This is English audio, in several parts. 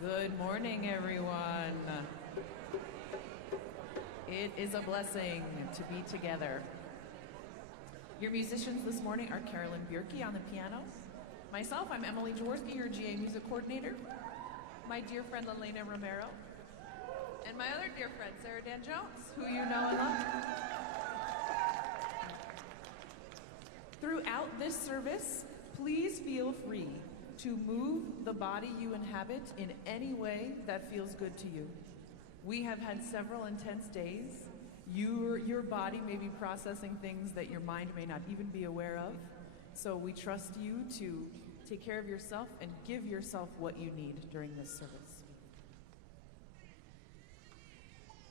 Good morning, everyone. It is a blessing to be together. Your musicians this morning are Carolyn Bierke on the piano. Myself, I'm Emily Jaworski, your GA music coordinator. My dear friend Elena Romero. And my other dear friend, Sarah Dan Jones, who you know and love. Throughout this service, please feel free to move the body you inhabit in any way that feels good to you. We have had several intense days. Your body may be processing things that your mind may not even be aware of. So we trust you to take care of yourself and give yourself what you need during this service.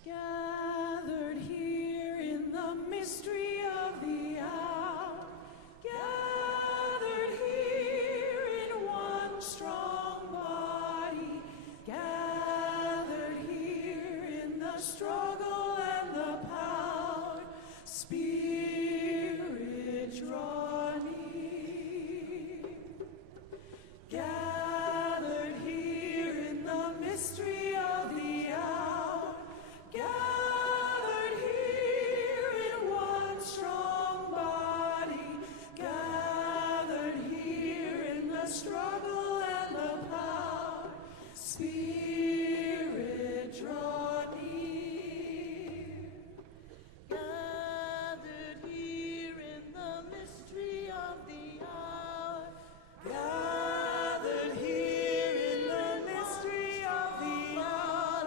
Gathered here in the mystery of the hour, gathered here in one strong body, gathered here in the struggle and the power, Spirit draw near. Gathered here in the mystery of the hour, gathered here in one strong body, gathered here in the struggle and the power, Spirit draw near. Gathered here in the mystery of the hour, gathered here in the mystery of the hour,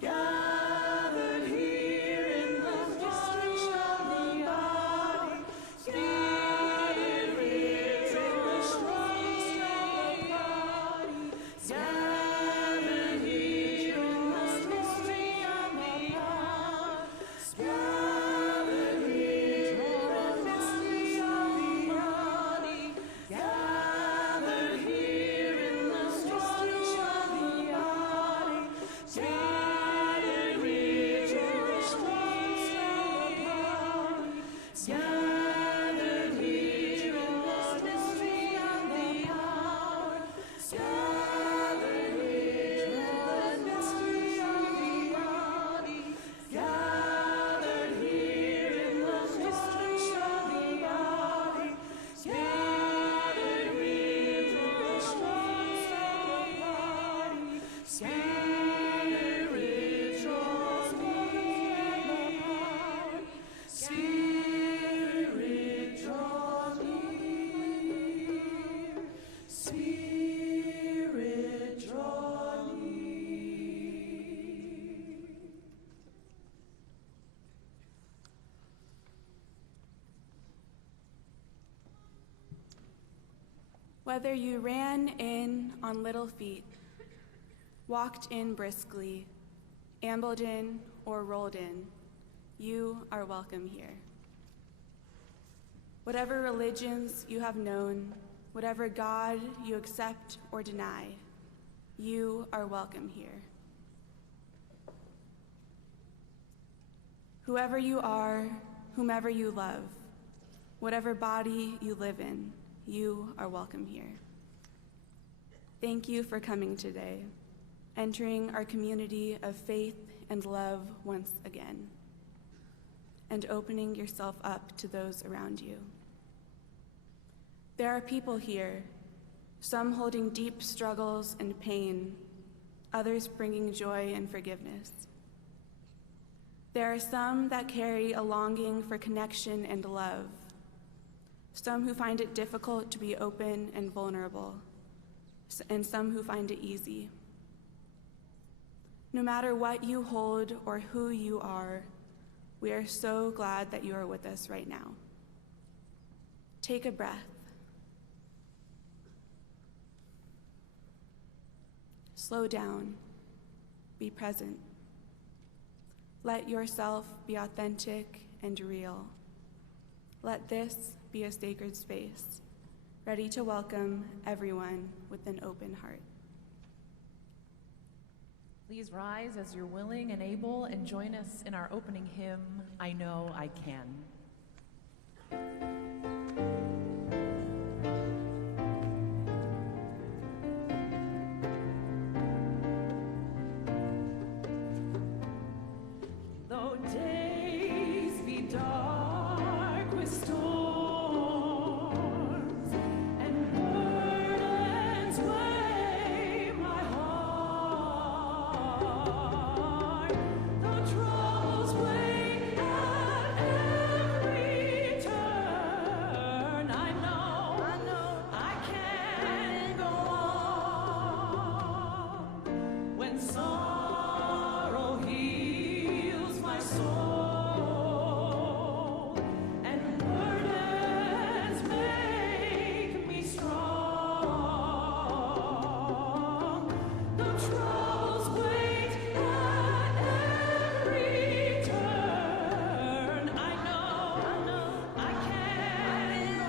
gathered here in the mystery of the body, gathered here in the strong body, gathered here in the mystery of the power, gathered here in the mystery of the body, gathered here in the mystery of the body, gathered here in the strong body, gathered here in the mystery of the power, gathered here in the mystery of the body, gathered here in the mystery of the body, gathered here in the strong body, Spirit draws near, Spirit draws near, Spirit draws near. Whether you ran in on little feet, walked in briskly, ambled in, or rolled in, you are welcome here. Whatever religions you have known, whatever God you accept or deny, you are welcome here. Whoever you are, whomever you love, whatever body you live in, you are welcome here. Thank you for coming today, entering our community of faith and love once again, and opening yourself up to those around you. There are people here, some holding deep struggles and pain, others bringing joy and forgiveness. There are some that carry a longing for connection and love, some who find it difficult to be open and vulnerable, and some who find it easy. No matter what you hold or who you are, we are so glad that you are with us right now. Take a breath. Slow down. Be present. Let yourself be authentic and real. Let this be a sacred space, ready to welcome everyone with an open heart. Please rise as you're willing and able and join us in our opening hymn, I Know I Can. sorrow heals my soul, and burdens make me strong. The troubles wait at every turn. I know I can go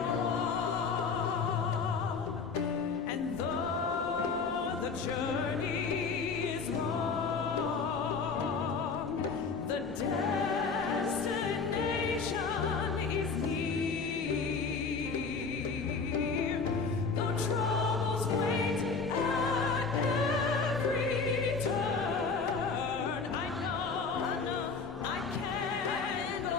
on, and though the journey is long, the destination is near. The troubles wait at every turn. I know I can go on.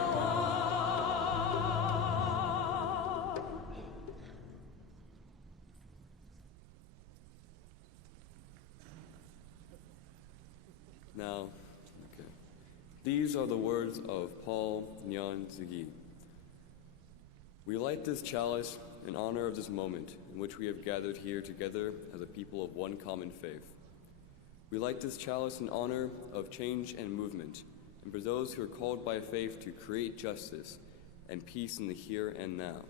Now, okay. These are the words of Paul Nyan Zigi. We light this chalice in honor of this moment in which we have gathered here together as a people of one common faith. We light this chalice in honor of change and movement, and for those who are called by faith to create justice and peace in the here and now.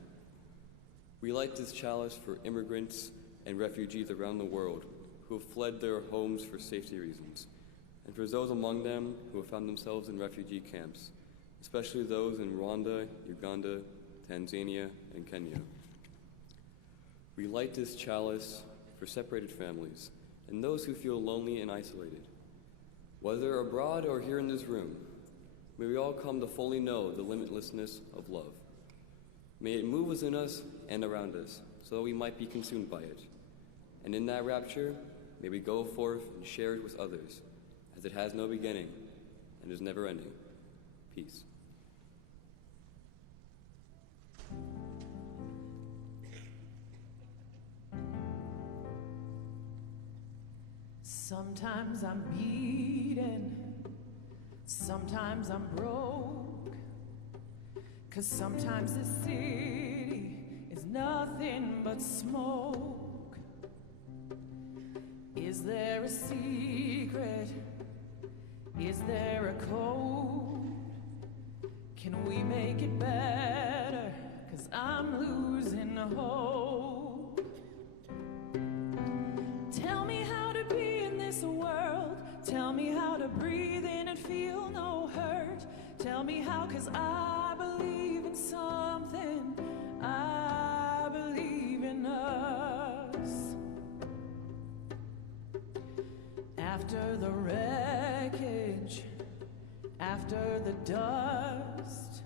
We light this chalice for immigrants and refugees around the world who have fled their homes for safety reasons, and for those among them who have found themselves in refugee camps, especially those in Rwanda, Uganda, Tanzania, and Kenya. We light this chalice for separated families and those who feel lonely and isolated. Whether abroad or here in this room, may we all come to fully know the limitlessness of love. May it move within us and around us, so that we might be consumed by it. And in that rapture, may we go forth and share it with others, as it has no beginning and is never ending. Peace. Sometimes I'm beaten, sometimes I'm broke, 'cause sometimes the city is nothing but smoke. Is there a secret? Is there a code? Can we make it better? 'Cause I'm losing hope. Tell me how to be in this world. Tell me how to breathe in and feel no hurt. Tell me how, 'cause I believe in something. I believe in us. After the wreckage, after the dust,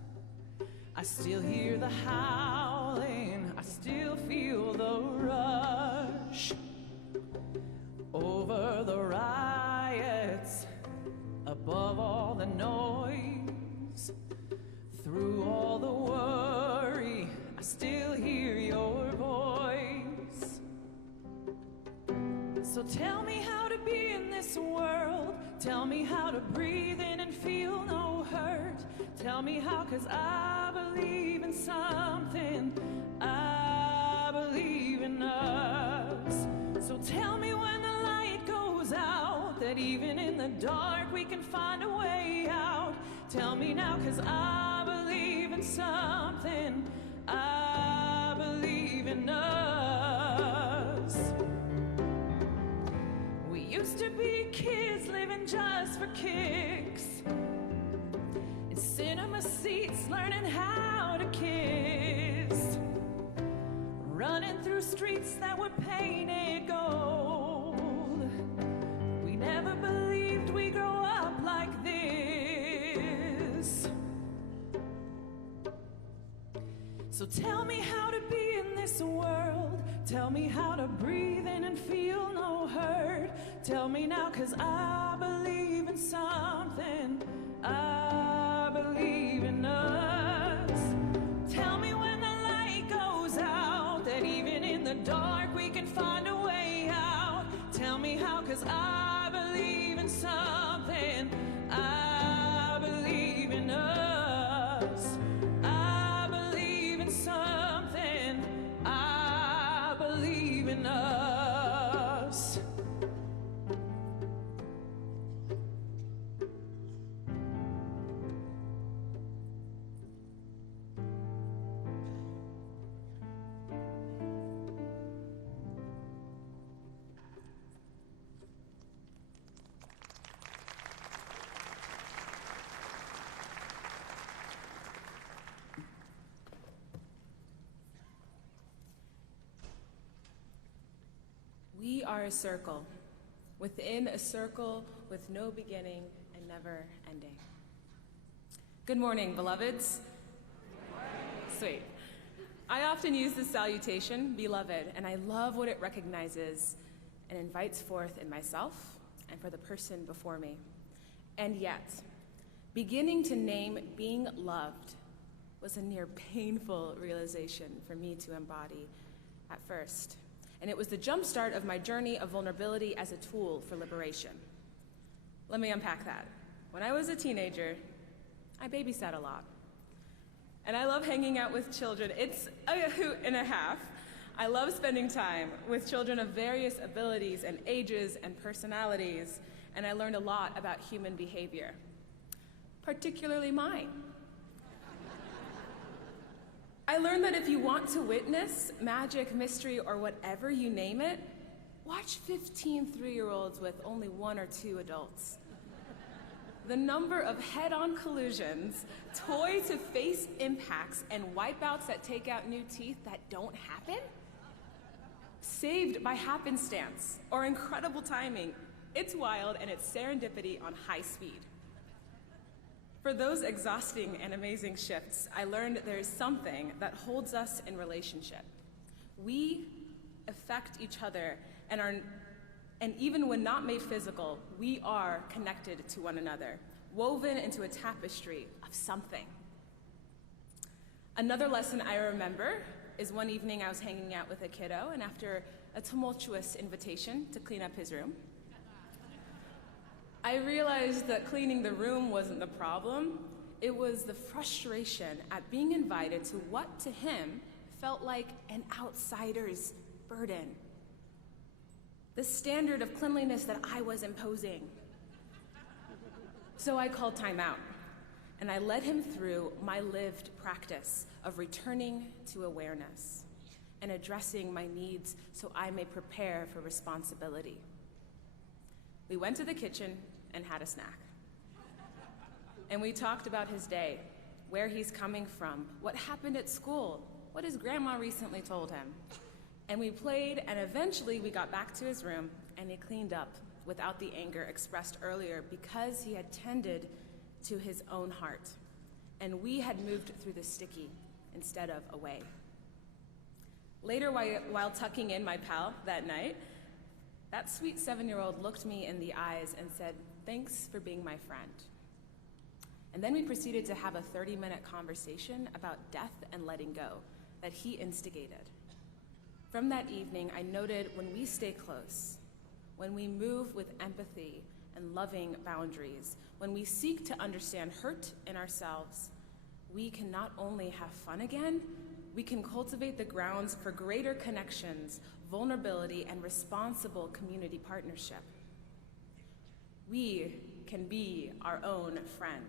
I still hear the howling, I still feel the rush. Over the riots, above all the noise, through all the worry, I still hear your voice. So tell me how to be in this world. Tell me how to breathe in and feel no hurt. Tell me how, 'cause I believe in something. I believe in us. So tell me when the light goes out, that even in the dark we can find a way out. Tell me now, 'cause I believe in something. I believe in us. We used to be kids living just for kicks, in cinema seats learning how to kiss, running through streets that were painted gold. We never believed we'd grow up like this. So tell me how to be in this world. Tell me how to breathe in and feel no hurt. Tell me now, 'cause I believe in something. I believe in us. Tell me when the light goes out, that even in the dark we can find a way out. Tell me how, 'cause I believe in something. I believe in us. I believe in something. I believe in us. a circle, within a circle with no beginning and never ending. Good morning, beloveds. Good morning. Sweet. I often use this salutation, beloved, and I love what it recognizes and invites forth in myself and for the person before me. And yet, beginning to name being loved was a near painful realization for me to embody at first. And it was the jumpstart of my journey of vulnerability as a tool for liberation. Let me unpack that. When I was a teenager, I babysat a lot. And I love hanging out with children. It's a hoot and a half. I love spending time with children of various abilities and ages and personalities, and I learned a lot about human behavior, particularly mine. I learned that if you want to witness magic, mystery, or whatever you name it, watch 15 3-year-olds with only 1 or 2 adults. The number of head-on collisions, toy-to-face impacts, and wipeouts that take out new teeth that don't happen? Saved by happenstance or incredible timing. It's wild and it's serendipity on high speed. For those exhausting and amazing shifts, I learned there is something that holds us in relationship. We affect each other and even when not made physical, we are connected to one another, woven into a tapestry of something. Another lesson I remember is one evening I was hanging out with a kiddo, and after a tumultuous invitation to clean up his room, I realized that cleaning the room wasn't the problem. It was the frustration at being invited to what to him felt like an outsider's burden. The standard of cleanliness that I was imposing. So I called time out, and I led him through my lived practice of returning to awareness and addressing my needs so I may prepare for responsibility. We went to the kitchen and had a snack. And we talked about his day, where he's coming from, what happened at school, what his grandma recently told him. And we played, and eventually we got back to his room, and he cleaned up without the anger expressed earlier because he had tended to his own heart. And we had moved through the sticky instead of away. Later, while tucking in my pal that night, that sweet 7-year-old looked me in the eyes and said, "Thanks for being my friend." And then we proceeded to have a 30-minute conversation about death and letting go that he instigated. From that evening, I noted when we stay close, when we move with empathy and loving boundaries, when we seek to understand hurt in ourselves, we can not only have fun again, we can cultivate the grounds for greater connections, vulnerability, and responsible community partnership. We can be our own friend.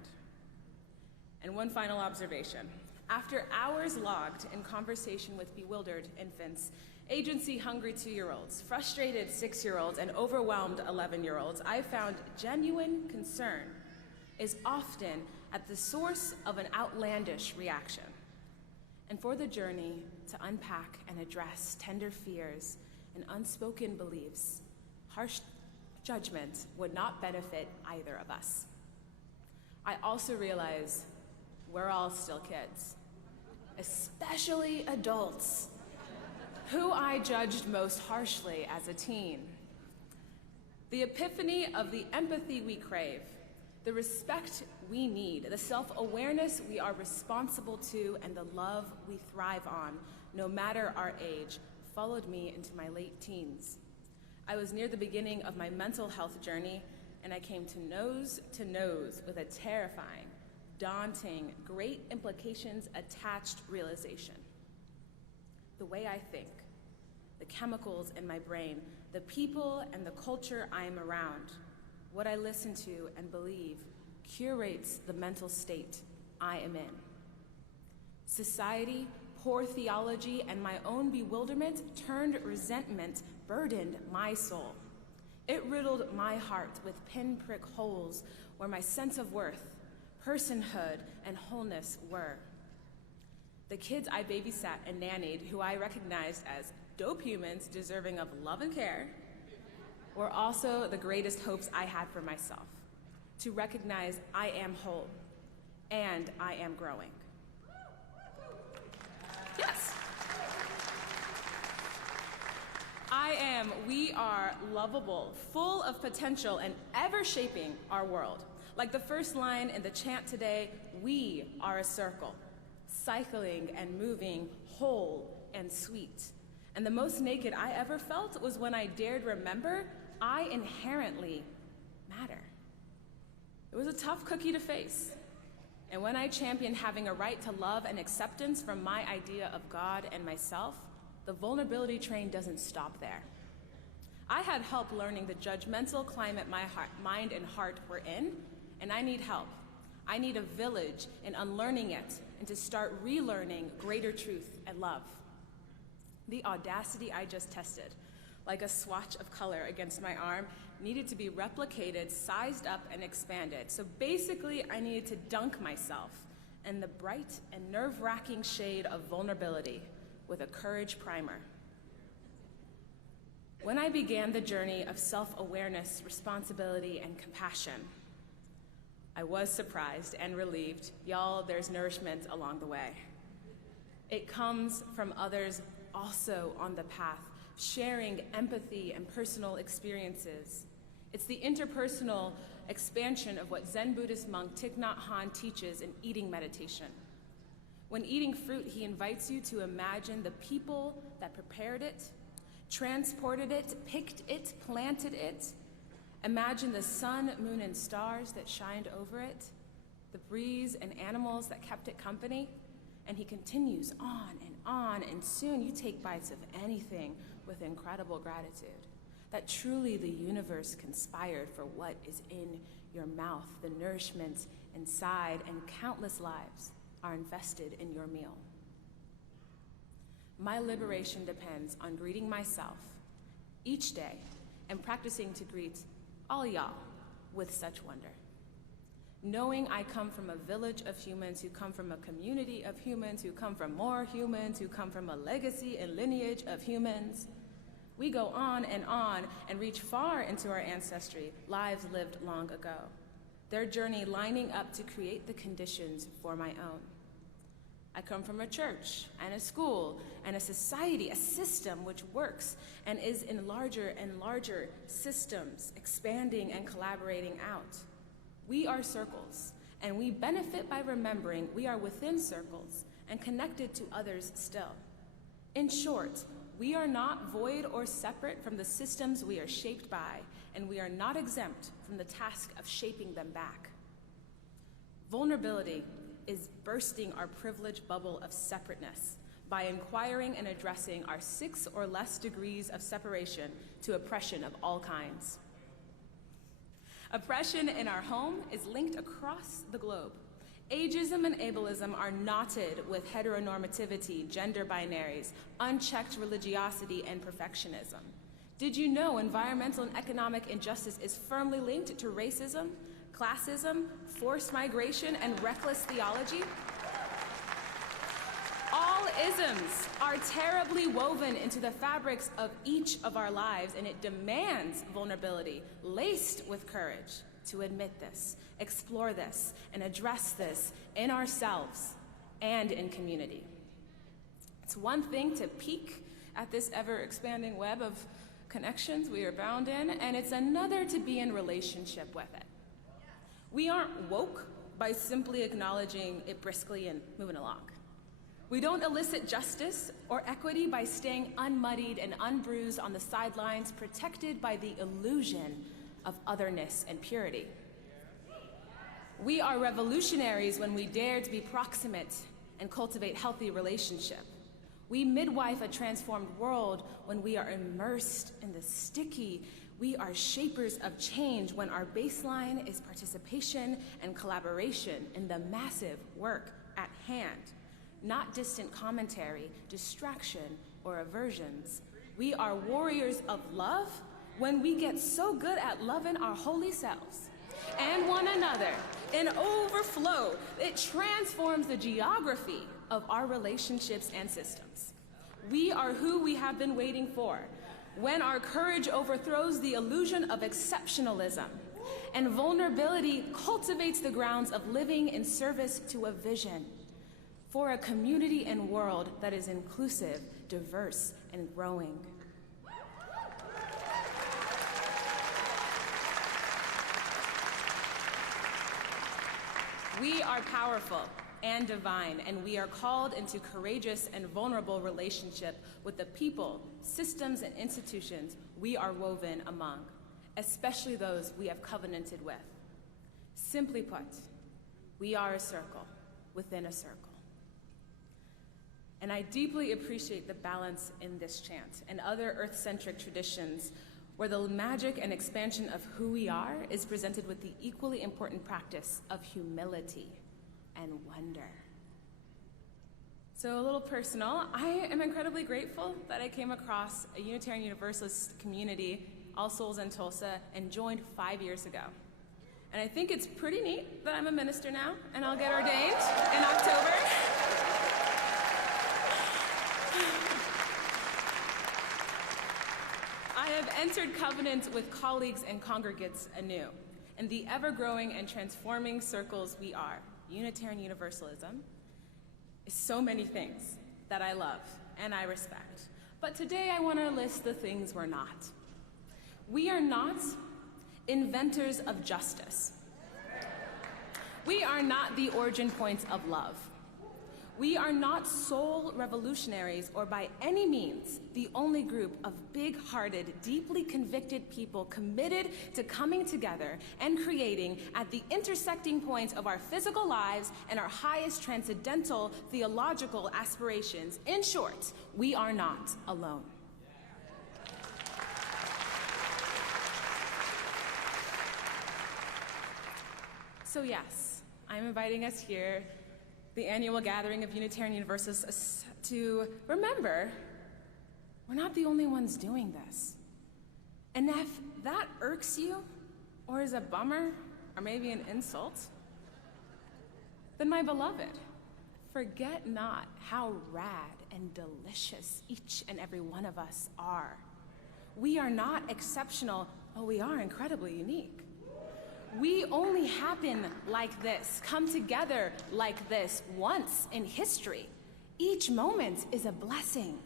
And one final observation. After hours logged in conversation with bewildered infants, agency-hungry 2-year-olds, frustrated 6-year-olds, and overwhelmed 11-year-olds, I found genuine concern is often at the source of an outlandish reaction. And for the journey to unpack and address tender fears and unspoken beliefs, harsh judgment would not benefit either of us. I also realize we're all still kids, especially adults, who I judged most harshly as a teen. The epiphany of the empathy we crave, the respect we need, the self-awareness we are responsible to, and the love we thrive on, no matter our age, followed me into my late teens. I was near the beginning of my mental health journey, and I came to nose with a terrifying, daunting, great implications attached realization. The way I think, the chemicals in my brain, the people and the culture I am around, what I listen to and believe, curates the mental state I am in. Society, poor theology, and my own bewilderment turned resentment, burdened my soul. It riddled my heart with pinprick holes where my sense of worth, personhood, and wholeness were. The kids I babysat and nannied, who I recognized as dope humans deserving of love and care, were also the greatest hopes I had for myself, to recognize I am whole and I am growing. Yes. We are lovable, full of potential, and ever shaping our world. Like the first line in the chant today, we are a circle, cycling and moving, whole and sweet. And the most naked I ever felt was when I dared remember I inherently matter. It was a tough cookie to face. And when I championed having a right to love and acceptance from my idea of God and myself, the vulnerability train doesn't stop there. I had help learning the judgmental climate my mind and heart were in, and I need help. I need a village in unlearning it and to start relearning greater truth and love. The audacity I just tested, like a swatch of color against my arm, needed to be replicated, sized up, and expanded. So basically, I needed to dunk myself in the bright and nerve-wracking shade of vulnerability with a courage primer. When I began the journey of self-awareness, responsibility, and compassion, I was surprised and relieved. Y'all, there's nourishment along the way. It comes from others also on the path, sharing empathy and personal experiences. It's the interpersonal expansion of what Zen Buddhist monk Thich Nhat Hanh teaches in eating meditation. When eating fruit, he invites you to imagine the people that prepared it, transported it, picked it, planted it. Imagine the sun, moon, and stars that shined over it, the breeze and animals that kept it company. And he continues on, and soon you take bites of anything with incredible gratitude. That truly the universe conspired for what is in your mouth, the nourishment inside, and countless lives are invested in your meal. My liberation depends on greeting myself each day and practicing to greet all y'all with such wonder. Knowing I come from a village of humans who come from a community of humans who come from more humans who come from a legacy and lineage of humans. We go on and reach far into our ancestry, lives lived long ago. Their journey lining up to create the conditions for my own. I come from a church and a school and a society, a system which works and is in larger and larger systems, expanding and collaborating out. We are circles, and we benefit by remembering we are within circles and connected to others still. In short, we are not void or separate from the systems we are shaped by, and we are not exempt from the task of shaping them back. Vulnerability is bursting our privileged bubble of separateness by inquiring and addressing our 6 or less degrees of separation to oppression of all kinds. Oppression in our home is linked across the globe. Ageism and ableism are knotted with heteronormativity, gender binaries, unchecked religiosity, and perfectionism. Did you know environmental and economic injustice is firmly linked to racism, classism, forced migration, and reckless theology? All isms are terribly woven into the fabrics of each of our lives, and it demands vulnerability, laced with courage, to admit this, explore this, and address this in ourselves and in community. It's one thing to peek at this ever-expanding web of connections we are bound in, and it's another to be in relationship with it. We aren't woke by simply acknowledging it briskly and moving along. We don't elicit justice or equity by staying unmuddied and unbruised on the sidelines, protected by the illusion of otherness and purity. We are revolutionaries when we dare to be proximate and cultivate healthy relationship. We midwife a transformed world when we are immersed in the sticky. We are shapers of change when our baseline is participation and collaboration in the massive work at hand, not distant commentary, distraction, or aversions. We are warriors of love when we get so good at loving our holy selves and one another in overflow. It transforms the geography of our relationships and systems. We are who we have been waiting for. when our courage overthrows the illusion of exceptionalism, and vulnerability cultivates the grounds of living in service to a vision for a community and world that is inclusive, diverse, and growing. We are powerful and divine, and we are called into courageous and vulnerable relationship with the people, systems, and institutions we are woven among, especially those we have covenanted with. Simply put, we are a circle within a circle. And I deeply appreciate the balance in this chant and other earth-centric traditions where the magic and expansion of who we are is presented with the equally important practice of humility and wonder. So a little personal, I am incredibly grateful that I came across a Unitarian Universalist community, All Souls in Tulsa, and joined 5 years ago. And I think it's pretty neat that I'm a minister now, and I'll get ordained in October. I have entered covenant with colleagues and congregates anew in the ever-growing and transforming circles we are. Unitarian Universalism is so many things that I love and I respect. But today I want to list the things we're not. We are not inventors of justice. We are not the origin points of love. We are not soul revolutionaries or by any means the only group of big-hearted, deeply convicted people committed to coming together and creating at the intersecting points of our physical lives and our highest transcendental theological aspirations. In short, we are not alone. So yes, I'm inviting us here, the annual gathering of Unitarian Universalists, to remember we're not the only ones doing this. And if that irks you, or is a bummer, or maybe an insult, then my beloved, forget not how rad and delicious each and every one of us are. We are not exceptional, but we are incredibly unique. We only happen like this, come together like this once in history. Each moment is a blessing.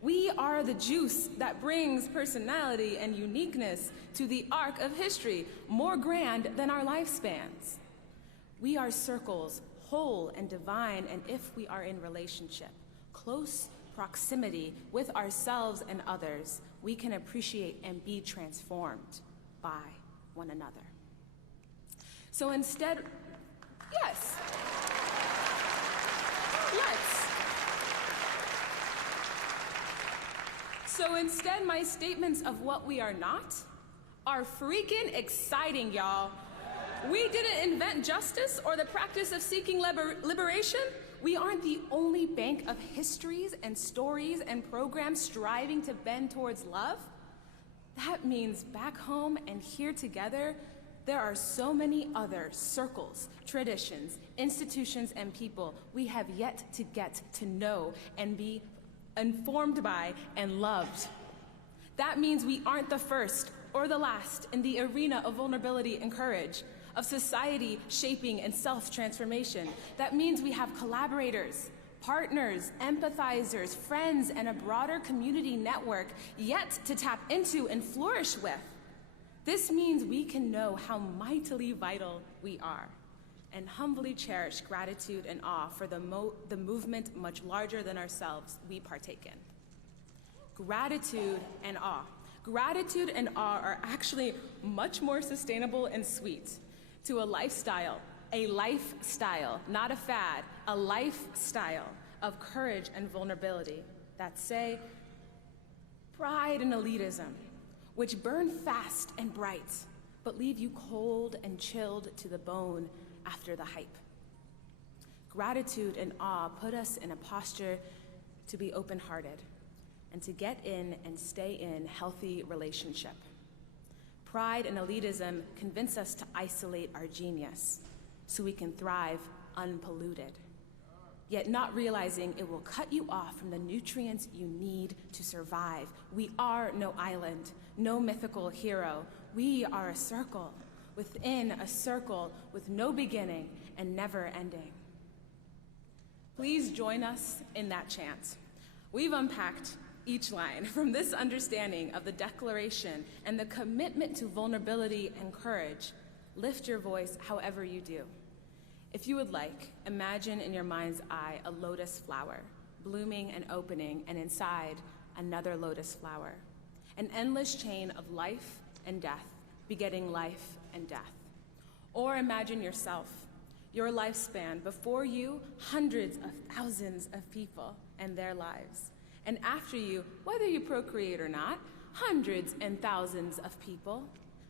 We are the juice that brings personality and uniqueness to the arc of history, more grand than our lifespans. We are circles, whole and divine, and if we are in relationship, close proximity with ourselves and others, we can appreciate and be transformed by one another. So instead, yes, let's. So instead, my statements of what we are not are freaking exciting, y'all. We didn't invent justice or the practice of seeking liberation. We aren't the only bank of histories and stories and programs striving to bend towards love. That means back home and here together, there are so many other circles, traditions, institutions, and people we have yet to get to know and be informed by and loved. That means we aren't the first or the last in the arena of vulnerability and courage, of society shaping and self-transformation. That means we have collaborators, partners, empathizers, friends, and a broader community network yet to tap into and flourish with. This means we can know how mightily vital we are and humbly cherish gratitude and awe for the movement much larger than ourselves we partake in. Gratitude and awe. Gratitude and awe are actually much more sustainable and sweet to a lifestyle, not a fad, a lifestyle of courage and vulnerability that say pride and elitism, which burn fast and bright, but leave you cold and chilled to the bone after the hype. Gratitude and awe put us in a posture to be open-hearted and to get in and stay in healthy relationship. Pride and elitism convince us to isolate our genius so we can thrive unpolluted. yet not realizing it will cut you off from the nutrients you need to survive. We are no island, no mythical hero. We are a circle within a circle with no beginning and never ending. Please join us in that chant. We've unpacked each line from this understanding of the declaration and the commitment to vulnerability and courage. Lift your voice however you do. If you would like, imagine in your mind's eye a lotus flower, blooming and opening, and inside, another lotus flower. An endless chain of life and death, begetting life and death. Or imagine yourself, your lifespan, before you, hundreds of thousands of people and their lives. And after you, whether you procreate or not, hundreds and thousands of people.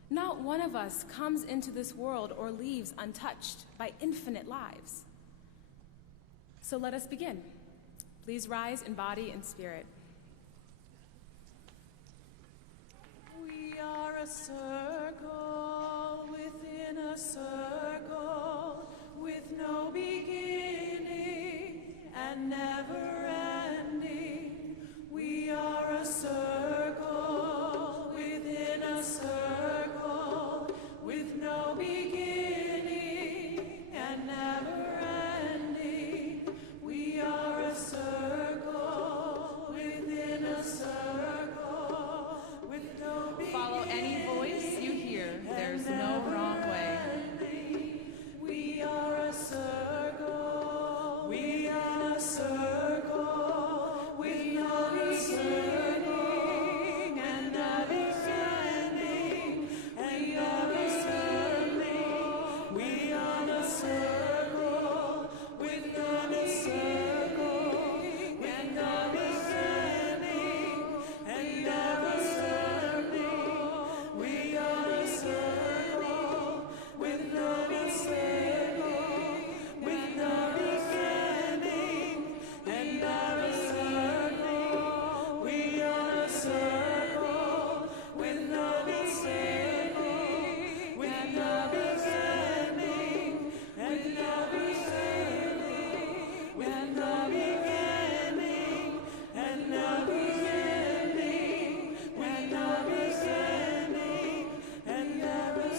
Not one of us comes into this world or leaves untouched by infinite lives. So let us begin. Please rise in body and spirit. We are a circle within a circle, with no beginning and never ending. We are a circle within a circle, with no beginning and never ending. We are a circle within a circle, with no beginning. Follow any voice you hear. There's no wrong way. We are a circle. We are a circle with no beginning and never ending. We are a circle. We are a circle with no beginning and never ending and never ending. We are a circle with no beginning, with no beginning and never ending. We are a circle with no beginning, with no beginning and never ending, with no beginning and never ending, with no beginning and never ending.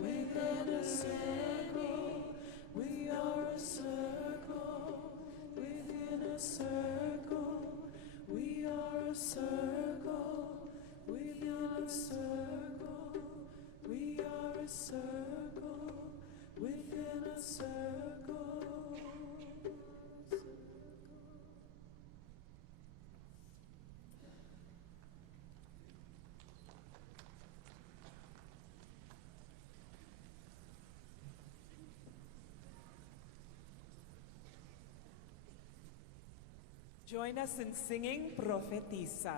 Within a circle, we are a circle. Within a circle, we are a circle. Within a circle, we are a circle. Within a circle. Join us in singing Profetiza.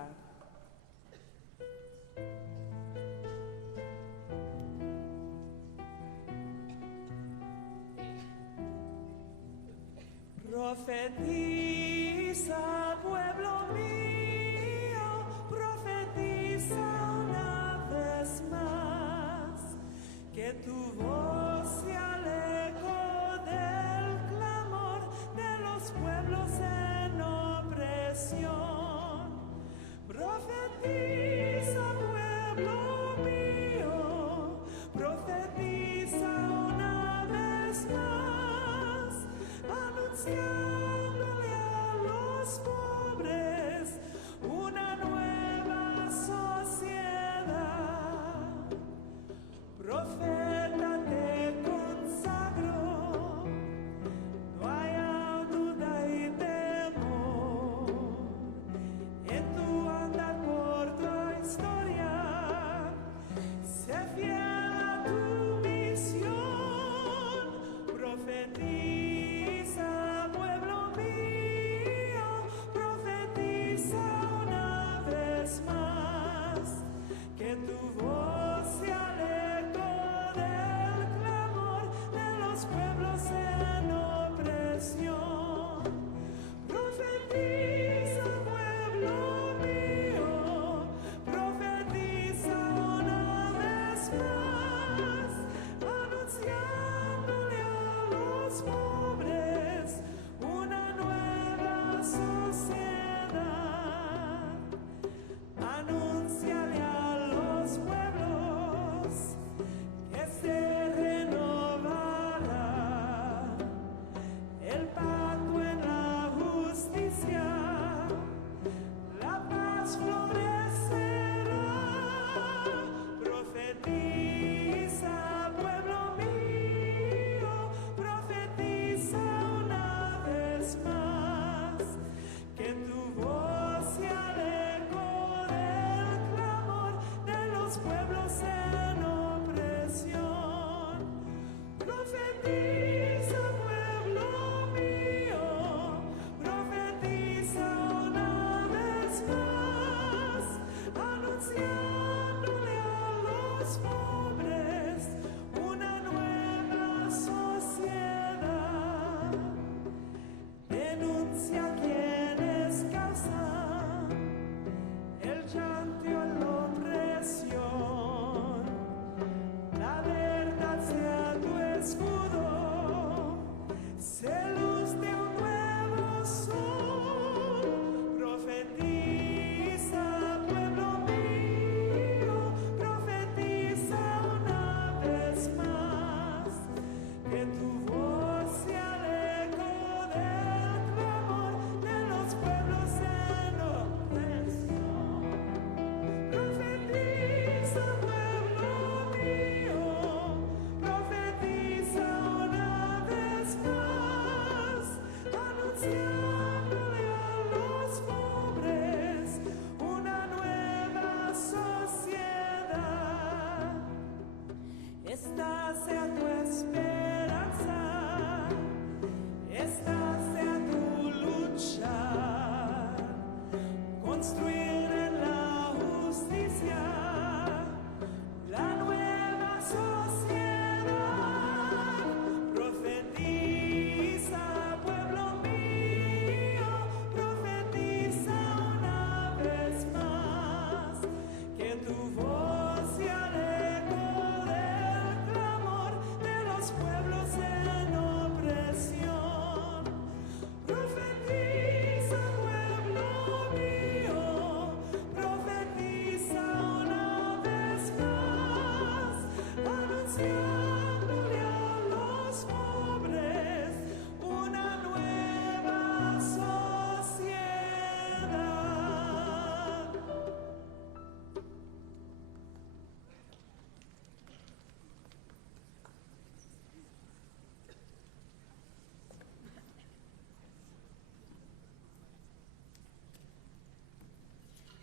Profetiza, pueblo mío, profetiza una vez más, que tu voz sea el eco del clamor de los pueblos en opresión. Profetiza, pueblo mío, profetiza una vez más, anunciándole a los pobres una nueva sociedad. Profeta, te consagro, no haya duda y temor en tu andar por tu historia. Sé fiel a tu misión, profetiza, pueblo los pueblos en opresión. Profetiza, pueblo mío, profetiza una vez más, anunciándole a los pobres una nueva sociedad. Denuncia a quienes causan el llanto y la opresión. La verdad sea tu escudo, sé luz de un nuevo sol. Profetiza, pueblo mío, profetiza una vez más, que tu voz sea el eco del clamor de los pueblos en opresión. Profetiza, pueblo mío, profetiza una vez más, anunciándole a los pobres una nueva sociedad. Esta sea tu esperanza, esta sea tu lucha, construir en la justicia la nueva sociedad. Profetiza, pueblo mío, profetiza una vez más, que tu voz sea el eco del clamor de los pueblos en opresión. Profetiza, pueblo mío, profetiza una vez más, anunciándole a los pobres una nueva sociedad.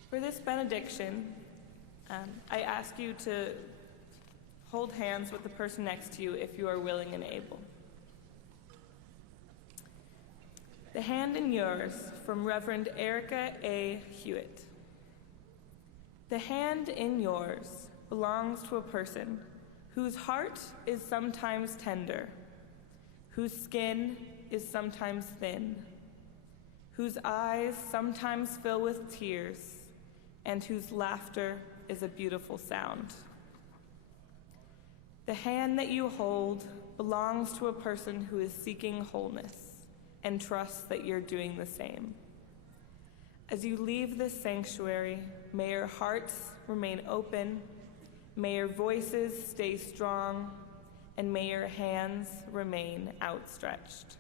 For this benediction, I ask you to hold hands with the person next to you if you are willing and able. The hand in yours from Reverend Erica A. Hewitt. The hand in yours belongs to a person whose heart is sometimes tender, whose skin is sometimes thin, whose eyes sometimes fill with tears, and whose laughter is a beautiful sound. The hand that you hold belongs to a person who is seeking wholeness and trusts that you're doing the same. As you leave this sanctuary, may your hearts remain open, may your voices stay strong, and may your hands remain outstretched.